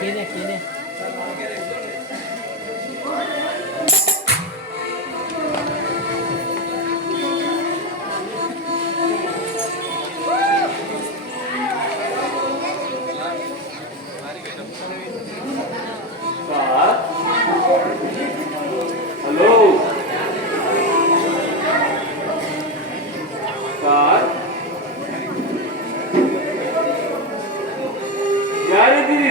给你，给你。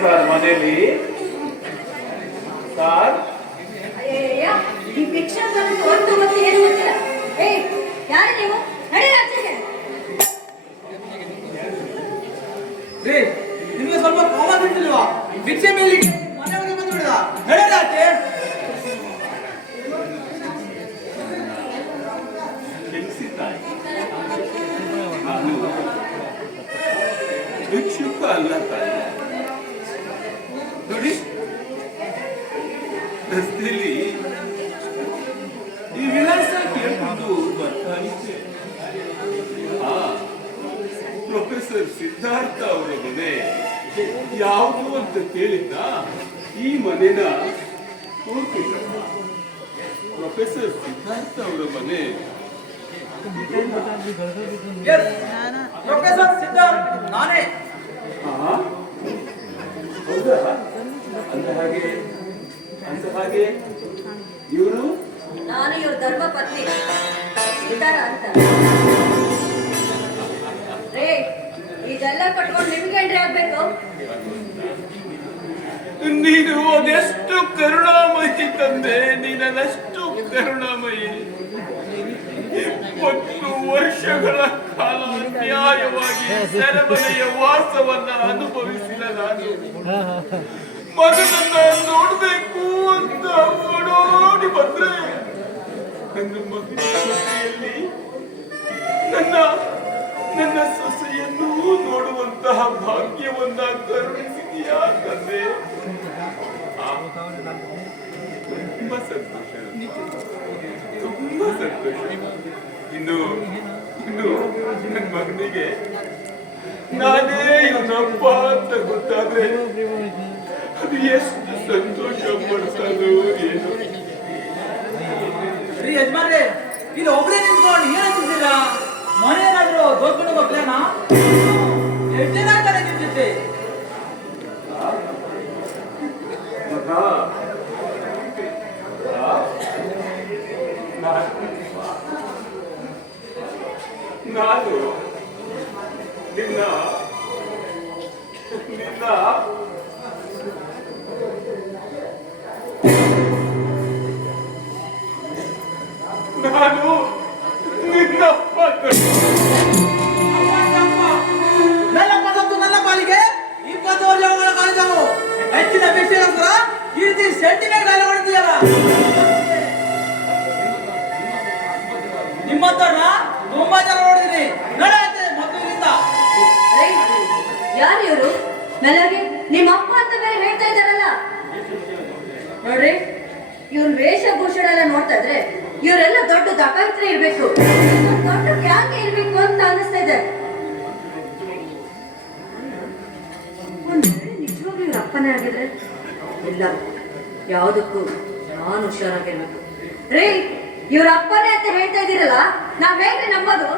sir ಮನೆಯಲ್ಲಿ sir? ಈ ಭಿಕ್ಷಾ ಬಂದು ಒಂದು ಮತ್ತು ಏನು ಗೊತ್ತಿಲ್ಲ. ಏ ಯಾರು ನೀವು? ನಡೀರಿ ಆಚೆಗೆ ರೀ ನಿಮ್ಗೆ ಸ್ವಲ್ಪ ಕೋಮ ಬಿಟ್ಟಿಲ್ವಾ ಭಿಕ್ಷೆ ಮೇಲೆ ರಸ್ತೆಯಲ್ಲಿ ಈ ವಿಳಾಸ ಕೇಳ್ಕೊಂಡು ಬರ್ತಾ ಇದ್ದೆ. ಆ, ಪ್ರೊಫೆಸರ್ ಸಿದ್ಧಾರ್ಥ ಅವರ ಮನೆ. ಯಾವುದು ಅಂತ ಕೇಳಿದ್ದ ಈ ಮನೆನ ತೋರ್ತಿದ್ದ ಪ್ರೊಫೆಸರ್ ಸಿದ್ಧಾರ್ಥ ಅವರ ಮನೆ. ಪ್ರೊಫೆಸರ್ ಸಿದ್ಧಾರ್ಥ್ ನಾನೇ? ಹೌದಾ? ಅಂದ ಹಾಗೆ ಅಂದ ಹಾಗೆ ಇವರು? ನಾನು ಇವ್ರ ಧರ್ಮ ಪತ್ನಿ. ಅಂತ. ರೇ ಇದೆಲ್ಲ ಕಟ್ಕೊಂಡು ನಿಮ್ಗೇನ್ರಿ ಆಗ್ಬೇಕು? ನೀನು ಅದೆಷ್ಟು ಕರುಣಾಮಯಿ ತಂದೆ ನೀನಷ್ಟು ಕರುಣಾಮಯಿ. ಇಪ್ಪತ್ತು ವರ್ಷಗಳ ಕಾಲ ನ್ಯಾಯವಾಗಿ ಸೆರೆಮನೆಯ ವಾಸವನ್ನ ಅನುಭವಿಸಿದ ನಾನು. ಮಗನನ್ನ ನೋಡ್ಬೇಕು ಅಂತ ಓಡೋಡಿ ಬಂದ್ರೆ ನನ್ನ ಮಗನ ಜೊತೆಯಲ್ಲಿ ನನ್ನ ನನ್ನ ಸೊಸೆಯನ್ನು ನೋಡುವಂತಹ ಭಾಗ್ಯವನ್ನ ಕರುಣಿಸಿದೆಯಾ ತಂದೆ? ತುಂಬಾ ಸಂತೋಷ. ತುಂಬಾ ಸಂತೋಷ. ಇನ್ನು ಇನ್ನು ನನ್ನ ಮಗನಿಗೆ ನಾನೇ ಇವನಪ್ಪ ಅಂತ ಗೊತ್ತಾದ್ರೆ ಎಷ್ಟು ಸಂತೋಷ ಪಡ್ತಾನೋ ಏನು ಯಜಮಾನ್ರೆ ಇಲ್ಲಿ ಒಬ್ಬರೇ ನಿಂತ್ಕೊಂಡು ಏನಂತಿದ್ದೀರಾ ಮನೆ ಏನಾದ್ರು ಆಗಿದ್ರೆ ಇಲ್ಲ. ಯಾವುದಕ್ಕೂ ನಾನು ಹುಷಾರಾಗಿರ್ಬೇಕು ರೀ, ಇವ್ರ ಅಪ್ಪನೇ ಅಂತ ಹೇಳ್ತಾ ಇದ್ದೀರಲ್ಲ ನಾವ್ ಹೇಗೆ ನಂಬೋದು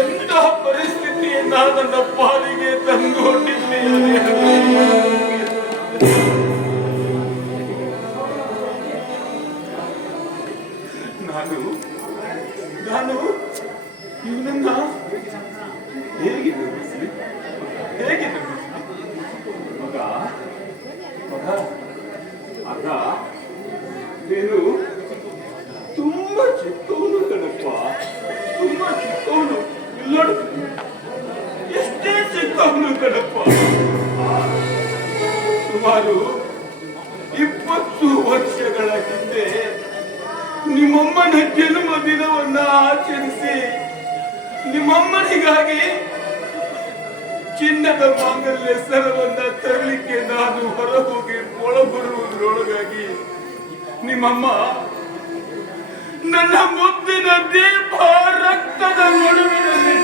ಎಂತಹ ಪರಿಸ್ಥಿತಿಯನ್ನ ನನ್ನ ಪಾಲಿಗೆ ತಂದುಕೊಂಡಿದ್ದೀಯ ನಾನು ನಾನು ಇವನನ್ನ ಹೇಗೆ ನಂಬಿಸಿ ಚಿನ್ನದ ಮಾಂಗಲ್ಯ ಸರವನ್ನ ತರಲಿಕ್ಕೆ ನಾನು ಹೊರಹೋಗಿ ಒಳಬರುವುದರೊಳಗಾಗಿ ನಿಮ್ಮಮ್ಮ, ನನ್ನ ಮುದ್ದಿನ ದೀಪ ರಕ್ತದ ನಡುವಿನಲ್ಲಿ.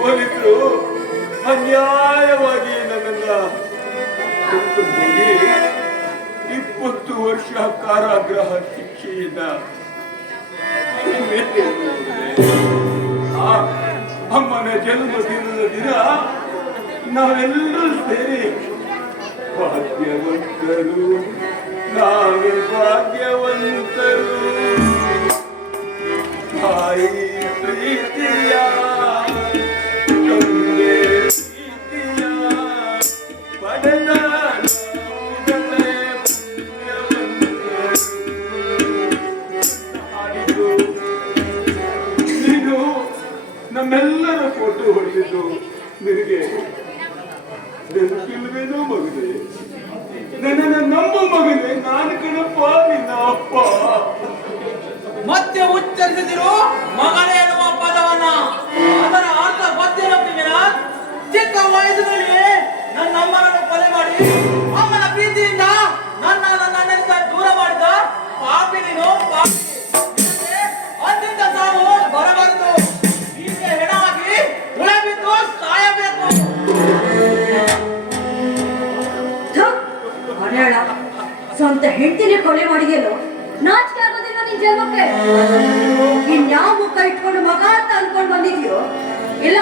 ಪೊಲೀಸರು ಅನ್ಯಾಯವಾಗಿ ನನ್ನನ್ನ ಹೋಗಿ ಇಪ್ಪತ್ತು ವರ್ಷ ಹೋಗಿದೆ. ಆ ಅಮ್ಮನ ಜನ್ಮದಿನದ ದಿನ ನಾವೆಲ್ಲರೂ ಸೇರಿ ಭಾಗ್ಯವಂತರು ನಾವೇ ಭಾಗ್ಯವಂತರು. ತಾಯಿ ಪ್ರೀತಿಯ ನಮ್ಮೆಲ್ಲರ ಫೋಟೋ ಹೊಡೆದಿದ್ದು ನಿನಗೆ. ನೆನಪಿಲ್ವೇನೋ ಮಗನೇ. ನನ್ನನ್ನು ನಮ್ಮ ಮಗನೇ, ನಾನು ಕಣಪ್ಪ, ನಿನ್ನ ಅಪ್ಪ. ಮತ್ತೆ ಉಚ್ಚರಿಸಿದಿರು ಮಗನೇ ಎನ್ನುವ ಪದವನ್ನ. ಅದರ ಅರ್ಥ ಗೊತ್ತಿರೋ ವಿನಾಥ್ ಚಿಕ್ಕ ವಯಸ್ಸಿನಲ್ಲಿ ನನ್ನ ಅಮ್ಮನನ್ನು ಕೊಲೆ ಮಾಡಿ ಸ್ವಂತ ಹೆಂಡತಿನೇ ಕೊಲೆ ಮಾಡಿದೆಯಲ್ಲೋ? ನಾಚಿಕೆ ಆಗೋದಿಲ್ಲ ನಿನ್ ಜನ್ಮಕ್ಕೆ ಇನ್ಯಾವ ಮುಖ ಇಟ್ಕೊಂಡು ಮಗ ಅಂತ ಅನ್ಕೊಂಡು ಬಂದಿದ್ಯೋ? ಇಲ್ಲ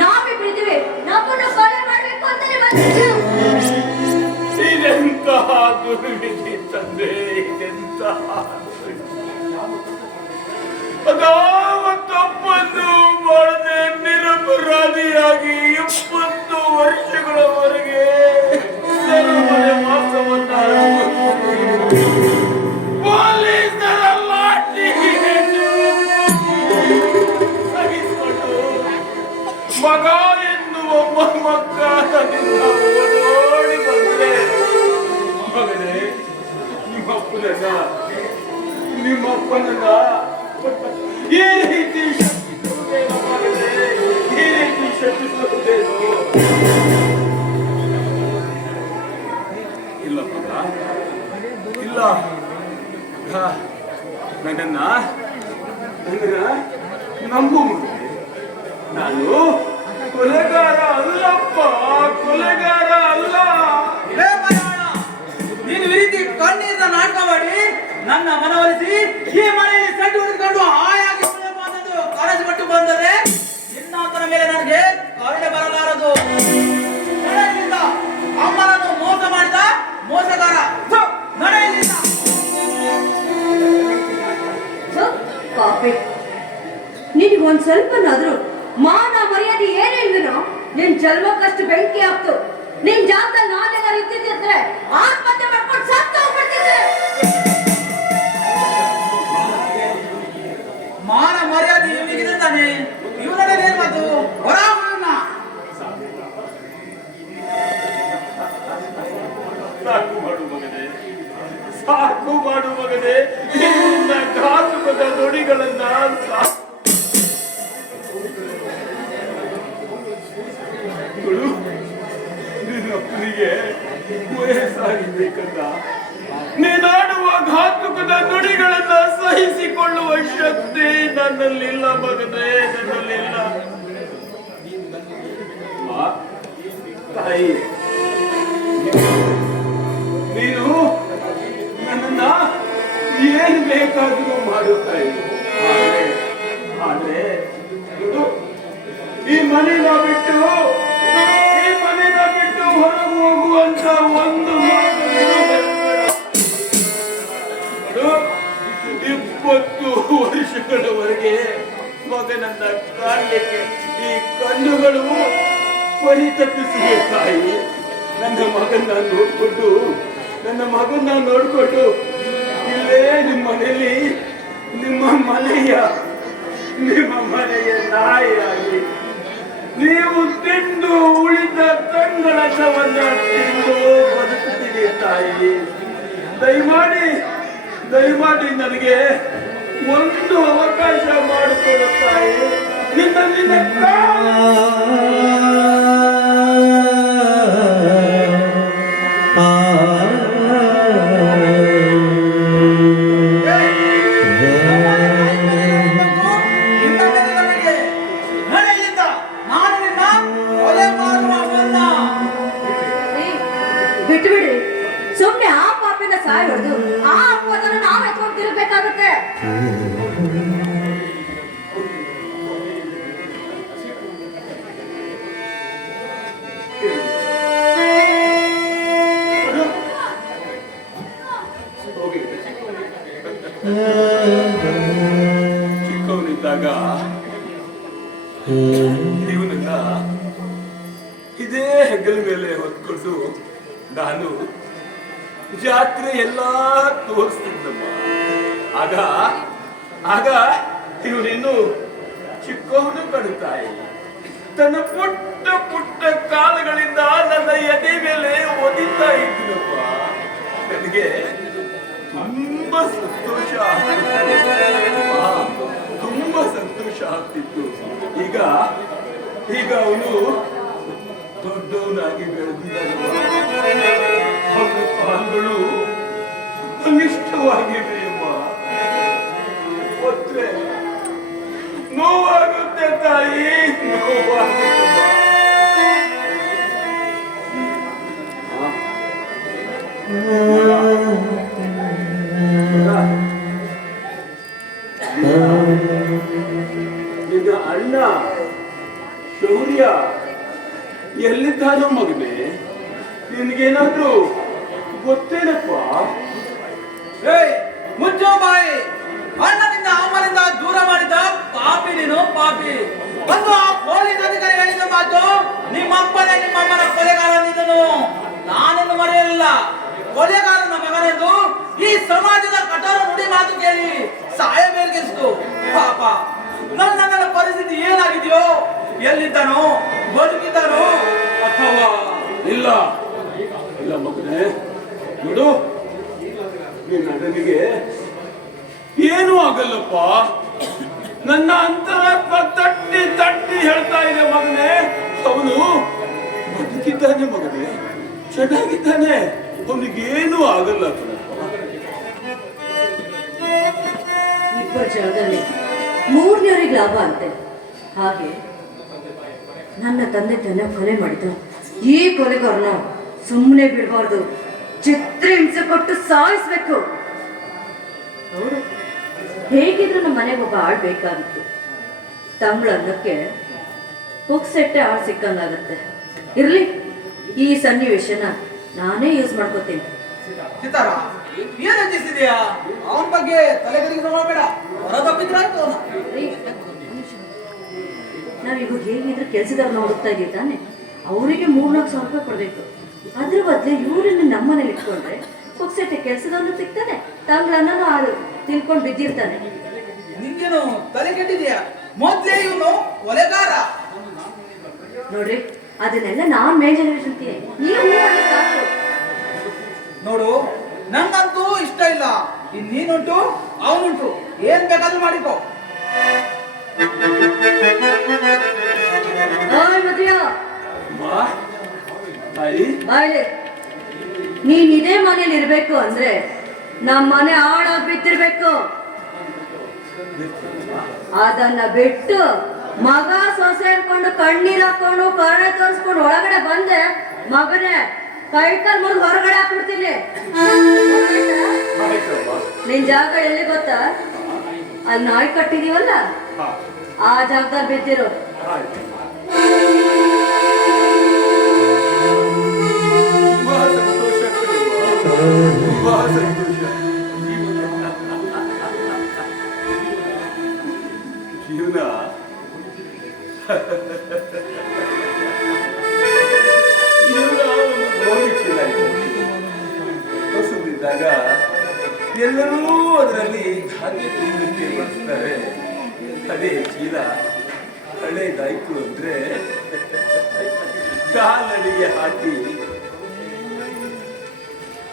ನಾವಿಬ್ರಿದ್ದೀವಿ ನಮ್ಮನ್ನ ಕೊಲೆ ಮಾಡ್ಬೇಕು ಅಂತಾನೆ ದುರ್ವಿಧಿ ತಂದೆ ಇದೆಂತಹ ಮಾಡದೆ ನಿರಪರಾಧಿಯಾಗಿ ಇಪ್ಪತ್ತು ವರ್ಷಗಳವರೆಗೆ ವಾಸವನ್ನ ನಿಮ್ಮಪ್ಪನನ್ನ ನಿಮ್ಮಪ್ಪನನ್ನ ಈ ರೀತಿ ಇಲ್ಲ ಇಲ್ಲ. ನನ್ನನ್ನ ನನ್ನನ್ನ ನಂಬು ನಾನು ಕೊಲೆಗಾರ ಅಲ್ಲಪ್ಪ ಕೊಲೆಗಾರ. ನನ್ನ ಮನವೊಲಿಸಿ ಈ ಮನೆಯಲ್ಲಿ ಸಡ್ಡು ಹೊಡೆದುಕೊಂಡು ಹಾಯಾಗಿ ಬಂದದ್ದು, ಕಾಲೇಜ್ ಬಿಟ್ಟು ಬಂದರೆ ನಿನ್ನಾತನ ಮೇಲೆ ನನಗೆ ಕರುಣೆ ಬರಲಾರದು. ಅಮ್ಮನನ್ನು ಮೋಸ ಮಾಡಿದ ಮೋಸಗಾರ ನಡೆಯಲಿಲ್ಲ ನಿನಗೊಂದ್ ಸ್ವಲ್ಪನಾದ್ರೂ ಮಾನ ಮರ್ಯಾದೆ ಏನಿಲ್ವೇನೋ, ನಿನ್ ಜನ್ಮಕ್ಕಷ್ಟು ಬೆಂಕಿ ಆಗ್ತು. ನಿನ್ ಜಾತ ನಾನೆಲ್ಲ ಇದ್ದಿದ್ರೆ ಆತ್ಮಹತ್ಯೆ ಮಾಡ್ಕೊಂಡು ಸತ್ತು ಹೋಗ್ಬಿಡ್ತಿದ್ದೆ ಇವನಿಗಿದೆ ತಾನೆ ಇವನಲ್ಲಿ ಏನ್ ಮಾತು. ಹೊರ. ಸಾಕು ಮಾಡು ಮಗನೇ. ಸಾಕು ಮಾಡು ಮಗನೇ. ಘಾತುಕದ ನುಡಿಗಳನ್ನ ನಿನ್ನಪ್ಪನಿಗೆ ವಯಸ್ಸಾಗಿರ್ಬೇಕಂತ ನೀನಾಡುವ ಘಾತುಕದ ನುಡಿಗಳನ್ನ ಸಹಿಸಿಕೊಳ್ಳುವ ಶಕ್ತಿ ನನ್ನಲ್ಲಿಲ್ಲ ಮಗನೇ, ನನ್ನಲ್ಲಿಲ್ಲ. ತಾಯಿ, ನೀನು ಏನ್ ಬೇಕಾದ್ರೂ ಮಾಡುತ್ತಾ ಇದ್ರೆ ಈ ಮನೆಯ ಬಿಟ್ಟು, ಈ ಮನೆಯ ಬಿಟ್ಟು ಹೊರಗೆ ಹೋಗುವಂತ ಒಂದು ಪರಿತಪಿಸಿವೆ ತಾಯಿ. ನನ್ನ ಮಗನ್ನ ನೋಡ್ಕೊಂಡು, ನನ್ನ ಮಗನ್ನ ನೋಡ್ಕೊಂಡು, ಇಲ್ಲೇ ನಿಮ್ಮ ಮನೆಯಲ್ಲಿ ನಿಮ್ಮ ಮನೆಯ ನಿಮ್ಮ ಮನೆಯ ನಾಯಿಯಾಗಿ ನೀವು ತಿಂದು ಉಳಿದ ತಂಗಳಸವನ್ನ ತಿಂದು ಬದುಕುತ್ತೀರಿ ತಾಯಿ. ದಯಮಾಡಿ ದಯಮಾಡಿ ನನಗೆ ಒಂದು ಅವಕಾಶ ಮಾಡಿಕೊಡುತ್ತಾಯಿ ನಿನ್ನ ನಿನ್ನ ಚಿಕ್ಕವನು ತಾಯಿ ತನ್ನ ಪುಟ್ಟ ಪುಟ್ಟ ಕಾಲುಗಳಿಂದ ನನ್ನ ಎದೆ ಮೇಲೆ ಒದಿತಾ ಇದ್ದೀನಪ್ಪ. ನನಗೆ ತುಂಬಾ ಸಂತೋಷ ತುಂಬಾ ಸಂತೋಷ ಆಗ್ತಿತ್ತು. ಈಗ ಈಗ ಅವನು ದೊಡ್ಡವನಾಗಿ ಬೆಳೆದಿದ್ದಾನೆ. ಅವನ ಕಾಲುಗಳು ಬಲಿಷ್ಠವಾಗಿವೆಯಮ್ಮ ಒತ್ರೆ ನೋವಾಗುತ್ತೆ ತಾಯಿ ನೋವಾಗುತ್ತಮ್ಮ ನಿನ್ನ ಕೊಲೆಗಾರನ ಮಗನೆಂದು ಈ ಸಮಾಜದ ಕಠೋರ ನುಡಿ ಮಾತು ಕೇಳಿ ಸಾಯಬೇಕೆಷ್ಟು ಪಾಪ, ನನ್ನ ಪರಿಸ್ಥಿತಿ ಏನಾಗಿದೆಯೋ, ಎಲ್ಲಿದ್ದಾನೋ, ಬದುಕಿದ್ದಾನೋ, ಅಥವಾ ಇಲ್ಲ. ಇಲ್ಲ ಮಗನೇ, ನೋಡು. ನನಗೆ ಏನೂ ಆಗಲ್ಲಪ್ಪ. ನನ್ನ ಅಂತರಾತ್ಮ ತಟ್ಟಿ ತಟ್ಟಿ ಹೇಳ್ತಾ ಇದೆ ಮಗನೇ. ಅವನು ಬದುಕಿದ್ದಾನೆ ಮಗನೇ. ಚೆನ್ನಾಗಿದ್ದಾನೆ. ಅವನಿಗೇನೂ ಆಗಲ್ಲ ಇಬ್ಬರ ಜಾಗದಲ್ಲಿ ಮೂರನೇವರಿಗೆ ಲಾಭ ಅಂತೆ. ಹಾಗೆ ನನ್ನ ತಂದೆ ತನ್ನ ಕೊಲೆ ಮಾಡಿದ ಈ ಕೊಲೆಗಾರನ ಸುಮ್ಮನೆ ಬಿಡಬಾರ್ದು. ಚಿತ್ರ ಹಿಂಸೆ ಕೊಟ್ಟು ಸಾಯಿಸ್ಬೇಕು. ಹೌದು. ಹೇಗಿದ್ರು ನಮ್ಮ ಮನೆಗೆ ಒಬ್ಬ ಆಳ್ ಬೇಕಾಗಿತ್ತು. ತಂಗಳ ಅನ್ನಕ್ಕೆ ಪುಕ್ಸೆಟ್ಟೆ ಆಳ್ ಸಿಕ್ಕಂಗಾಗತ್ತೆ. ಇರ್ಲಿ ಈ ಸನ್ನಿವೇಶನ ನಾನೇ ಯೂಸ್ ಮಾಡ್ಕೋತೀನಿ. ಸಿತಾರ ಏನ್ ಯೋಚಿಸ್ತಿದ್ಯಾ ಅವನ ಬಗ್ಗೆ ತಲೆ ಕಡೆಗೆ ಮಾಡಬೇಡ ಹೊರ ತಪ್ಪಿದ್ರಾಯ್ತು ಅವನ. ರೀ, ನಾವಿವಾಗ ಹೇಗಿದ್ರು ಕೆಲಸದವ್ರನ್ನ ಹುಡುಕ್ತಾ ಇದೀವಿ ತಾನೆ. ಅವರಿಗೆ ಮೂರ್ನಾಲ್ಕು ಸಾವಿರ ರೂಪಾಯಿ ಕೊಡ್ಬೇಕು. ಅದ್ರ ಬದಲು ಇವ್ರನ್ನ ನಮ್ಮನೇಲಿ ಇಟ್ಕೊಂಡ್ರೆ ಪುಕ್ಸಟ್ಟೆ ಕೆಲಸದವ್ರನ್ನ ಸಿಗ್ತಾನೆ. ತಂಗ್ಳನ್ನ ಆಳು ತಿಳ್ಕೊಂಡು ಬಿದ್ದಿರ್ತಾನೆ. ನಿಂಗೇನು ತಲೆ ಕೆಟ್ಟಿದ್ಯಾ? ಮೊದ್ಲೇ ಇವನು ಕೊಲೆಗಾರ ನೋಡ್ರಿ ಅದನ್ನೆಲ್ಲ ನಾನ್ ಮೇಜರ್ ನೀವು ಸಾಕು. ನೋಡು ನಂಗಂತೂ ಇಷ್ಟ ಇಲ್ಲ. ಇನ್ ನೀನುಂಟು ಅವನುಂಟು. ಏನ್ ಬೇಕಾದ್ರೂ ಮಾಡಿಕೋ. ನೀನ್ ಇದೇ ಮನೇಲಿ ಇರ್ಬೇಕು ಅಂದ್ರೆ ನಮ್ಮ ಮನೆ ಆಳ ಬಿತ್ತಿರ್ಬೇಕು ಅದನ್ನ ಬಿಟ್ಟು ಮಗ ಸೊಸೆ ಅನ್ಕೊಂಡು ಕಣ್ಣೀರ್ ಹಾಕೊಂಡು ಕರ್ಣ ತೋರಿಸ್ಕೊಂಡು ಒಳಗಡೆ ಬಂದೆ. ಮಗನೇ ಕೈಕಲ್ ಕಾಲ್ ಮುರಿದು ಹೊರಗಡೆ ಹಾಕ್ಬಿಡ್ತೀನಿ. ನಿನ್ ಜಾಗ ಎಲ್ಲಿ ಗೊತ್ತಾ? ಅಲ್ಲಿ ನಾಯಿ ಕಟ್ಟಿದೀವಲ್ಲ? ಆ ಜಾಗದಲ್ಲಿ ಬಿದ್ದಿರು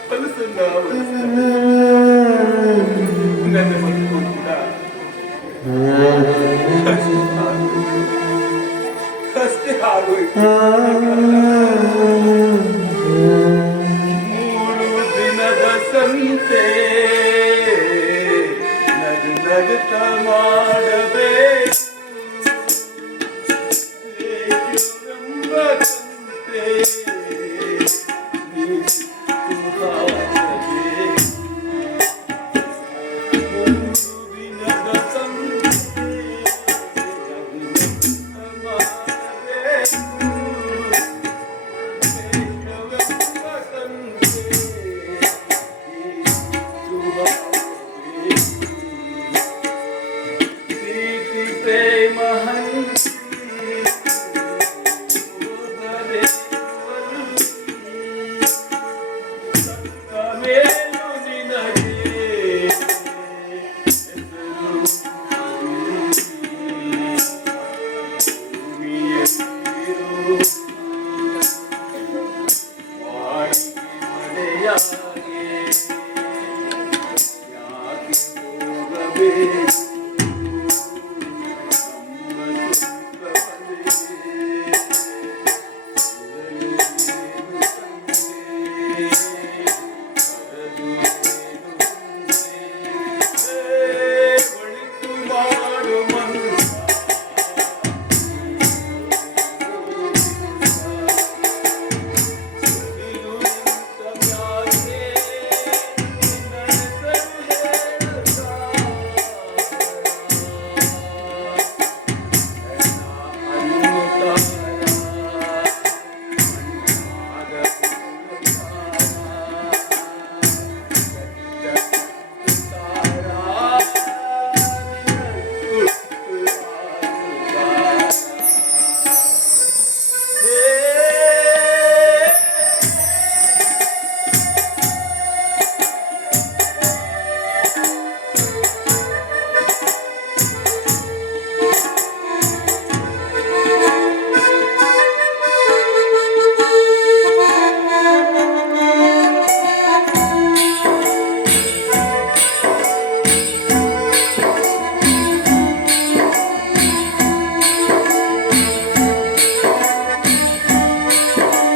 Pasti harus. Pasti harus.